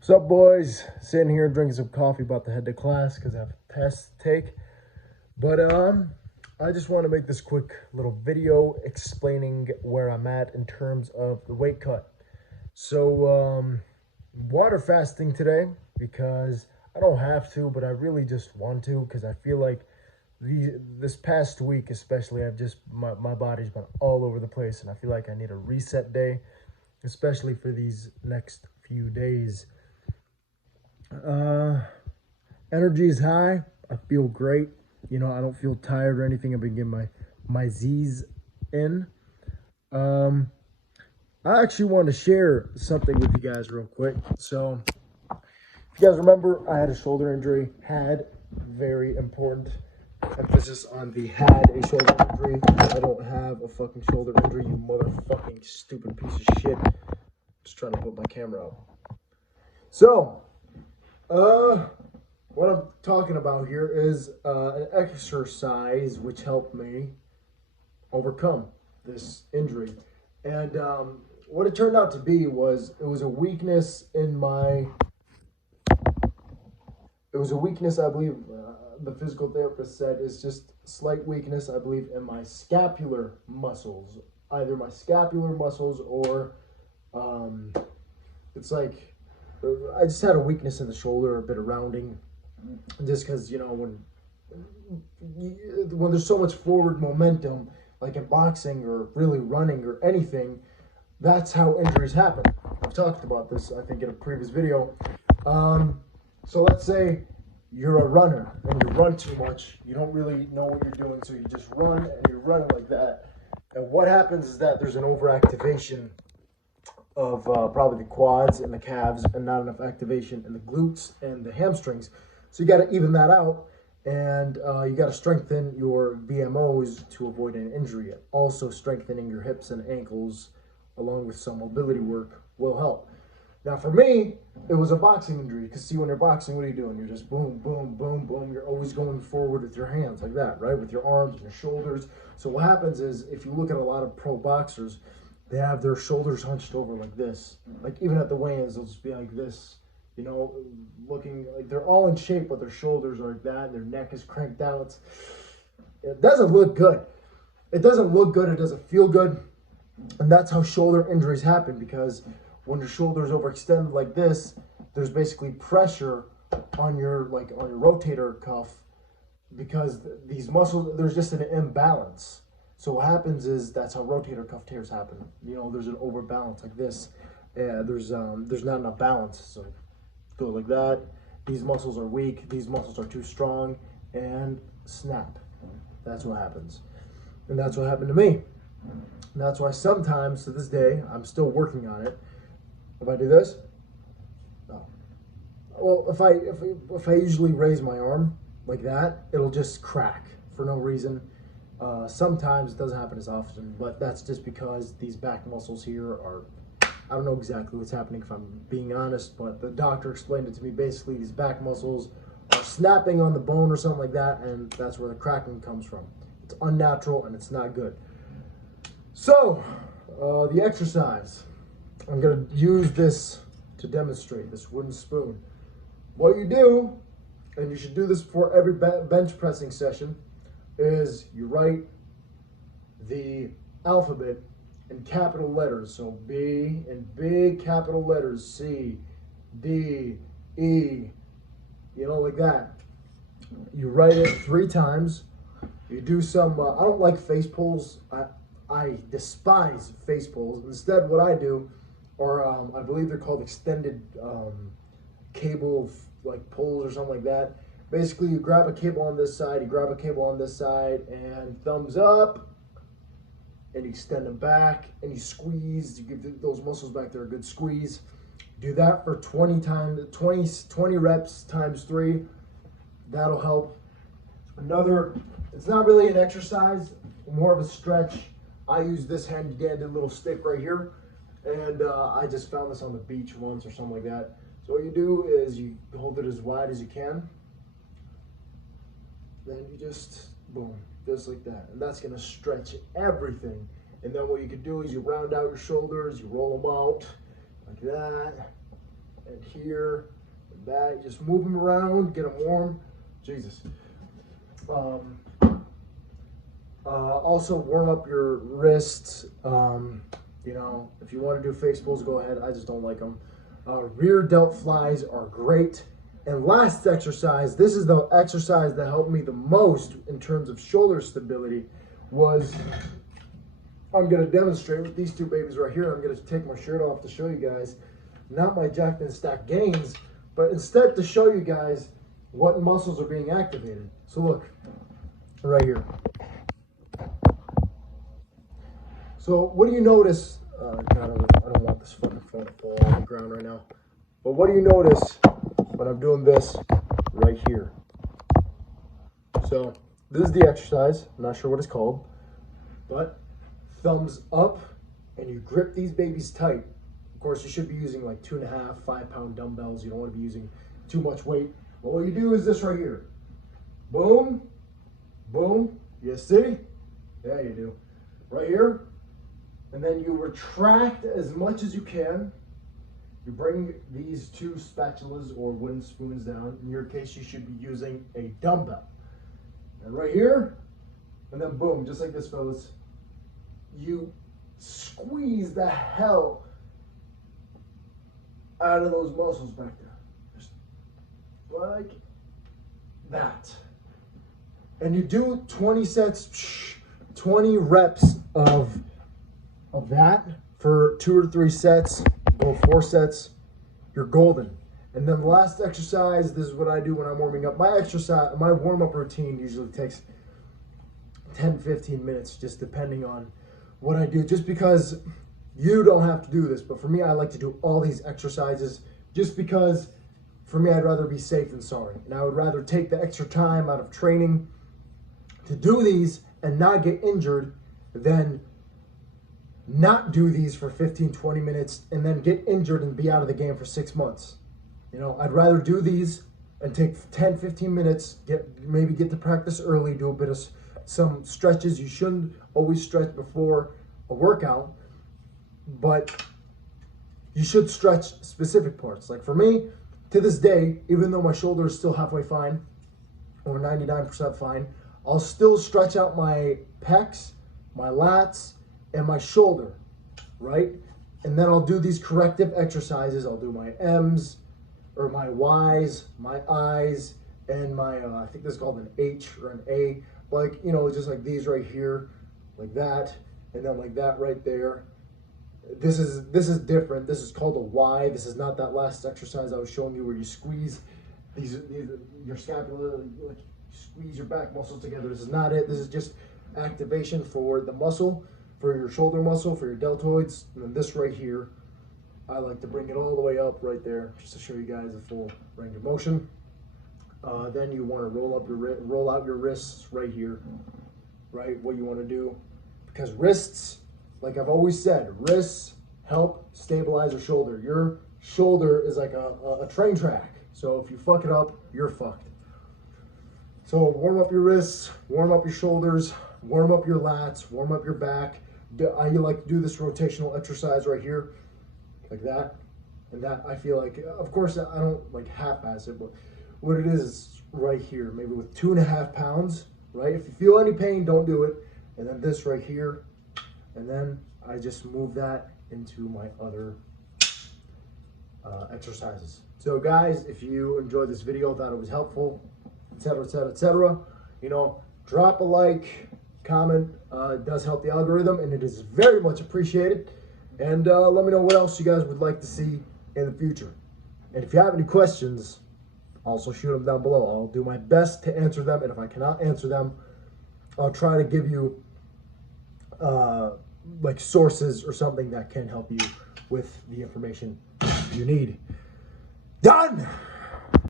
What's up, boys? Sitting here drinking some coffee, about to head to class because I have a test to take. But I just want to make this quick little video explaining where I'm at in terms of the weight cut. So water fasting today because I don't have to, but I really just want to because I feel like this past week especially, I've just my body's been all over the place, and I feel like I need a reset day, especially for these next few days. Uh, Energy is high. I feel great. I don't feel tired or anything. I've been getting my Z's in. Um, I actually want to share something with you guys real quick. So, if you guys remember, I had a shoulder injury. Had very important emphasis on the had a shoulder injury. I don't have a fucking shoulder injury, you motherfucking stupid piece of shit. Just trying to put my camera up. So, what I'm talking about here is an exercise which helped me overcome this injury. And what it turned out to be was it was a weakness in my. It was a weakness, I believe. The physical therapist said is just slight weakness, I believe, in my scapular muscles, either my scapular muscles or um, it's like I just had a weakness in the shoulder, a bit of rounding, just because when there's so much forward momentum, like in boxing or really running or anything, that's how injuries happen. I've talked about this, I think, in a previous video. So let's say you're a runner and you run too much, you don't really know what you're doing, so you just run and you're running like that. And what happens is that there's an overactivation of probably the quads and the calves, and not enough activation in the glutes and the hamstrings. So you got to even that out, and you got to strengthen your VMOs to avoid an injury. Also, strengthening your hips and ankles, along with some mobility work, will help. Now, for me, it was a boxing injury. Because see, when you're boxing, what are you doing? You're just boom, boom, boom, boom. You're always going forward with your hands like that, right? With your arms and your shoulders. So what happens is, if you look at a lot of pro boxers, they have their shoulders hunched over like this. Like even at the weigh-ins, they'll just be like this, looking like they're all in shape, but their shoulders are like that, and their neck is cranked out. It doesn't look good. It doesn't look good. It doesn't feel good. And that's how shoulder injuries happen, because when your shoulder is overextended like this, there's basically pressure on your rotator cuff, because these muscles, there's just an imbalance. So what happens is that's how rotator cuff tears happen. There's an overbalance like this. Yeah, there's not enough balance. So go like that. These muscles are weak. These muscles are too strong, and snap. That's what happens, and that's what happened to me. And that's why sometimes, to this day, I'm still working on it. If I do this, no. Well, if I usually raise my arm like that, it'll just crack for no reason. Sometimes it doesn't happen as often, but that's just because these back muscles here are, I don't know exactly what's happening, if I'm being honest, but the doctor explained it to me. Basically, these back muscles are snapping on the bone or something like that, and that's where the cracking comes from. It's unnatural and it's not good. So, the exercise, I'm going to use this to demonstrate, this wooden spoon. What you do, and you should do this for every bench pressing session, is you write the alphabet in capital letters. So B in big capital letters, C, D, E, like that. You write it 3 times. You do some, I don't like face pulls. I despise face pulls. Instead, what I do, or I believe they're called extended cable like pulls or something like that. Basically, you grab a cable on this side, you grab a cable on this side, and thumbs up, and you extend them back, and you squeeze. You give those muscles back there a good squeeze. Do that for 20 reps times 3. That'll help. It's not really an exercise, more of a stretch. I use this handy-dandy little stick right here, and I just found this on the beach once or something like that. So what you do is you hold it as wide as you can. Then you just, boom, just like that. And that's going to stretch everything. And then what you can do is you round out your shoulders, you roll them out like that. and here, and back. Just move them around, get them warm. Jesus. Also warm up your wrists. You know, if you want to do face pulls, go ahead. I just don't like them. Rear delt flies are great. And last exercise, this is the exercise that helped me the most in terms of shoulder stability, was I'm going to demonstrate with these two babies right here. I'm going to take my shirt off to show you guys, not my jacked and stacked gains, but instead to show you guys what muscles are being activated. So look, right here. So what do you notice? I don't want this fucking phone to fall on the ground right now. But what do you notice when I'm doing this right here? So this is the exercise. I'm not sure what it's called, but thumbs up, and you grip these babies tight. Of course, you should be using like 2.5, 5 pound dumbbells. You don't want to be using too much weight. But what you do is this right here. Boom, boom. You see? Yeah, you do. Right here. And then you retract as much as you can. You bring these two spatulas or wooden spoons down. In your case, you should be using a dumbbell. And right here, and then boom, just like this, fellas. You squeeze the hell out of those muscles back there. Just like that. And you do 20 sets, 20 reps of that for 2 or 3 sets. Go 4 sets, you're golden. And then the last exercise, this is what I do when I'm warming up. My warm-up routine usually takes 10-15 minutes, just depending on what I do. Just because you don't have to do this, but for me, I like to do all these exercises just because for me, I'd rather be safe than sorry. And I would rather take the extra time out of training to do these and not get injured than not do these for 15-20 minutes and then get injured and be out of the game for 6 months. You know, I'd rather do these and take 10-15 minutes, maybe get to practice early, do a bit of some stretches. You shouldn't always stretch before a workout, but you should stretch specific parts. Like for me, to this day, even though my shoulder is still halfway fine or 99% fine, I'll still stretch out my pecs, my lats, and my shoulder, right? And then I'll do these corrective exercises. I'll do my M's or my Y's, my I's, and my, I think this is called an H or an A. Like, you know, just like these right here, like that, and then like that right there. This is different. This is called a Y. This is not that last exercise I was showing you where you squeeze your scapula, like squeeze your back muscles together. This is not it. This is just activation for the muscle, for your shoulder muscle, for your deltoids. And then this right here, I like to bring it all the way up right there just to show you guys the full range of motion. Then you want to roll out your wrists right here, right? What you want to do, because wrists, like I've always said, wrists help stabilize your shoulder. Your shoulder is like a train track. So if you fuck it up, you're fucked. So warm up your wrists, warm up your shoulders, warm up your lats, warm up your back. I like to do this rotational exercise right here, like that. And that, I feel like, of course, I don't like half-ass it, but what it is right here, maybe with 2.5 pounds, right? If you feel any pain, don't do it. And then this right here, and then I just move that into my other exercises. So guys, if you enjoyed this video, thought it was helpful, etc., etc., etc., you know, drop a like, comment. It does help the algorithm, and it is very much appreciated. And let me know what else you guys would like to see in the future. And if you have any questions, also shoot them down below. I'll do my best to answer them, and if I cannot answer them, I'll try to give you like sources or something that can help you with the information you need. Done!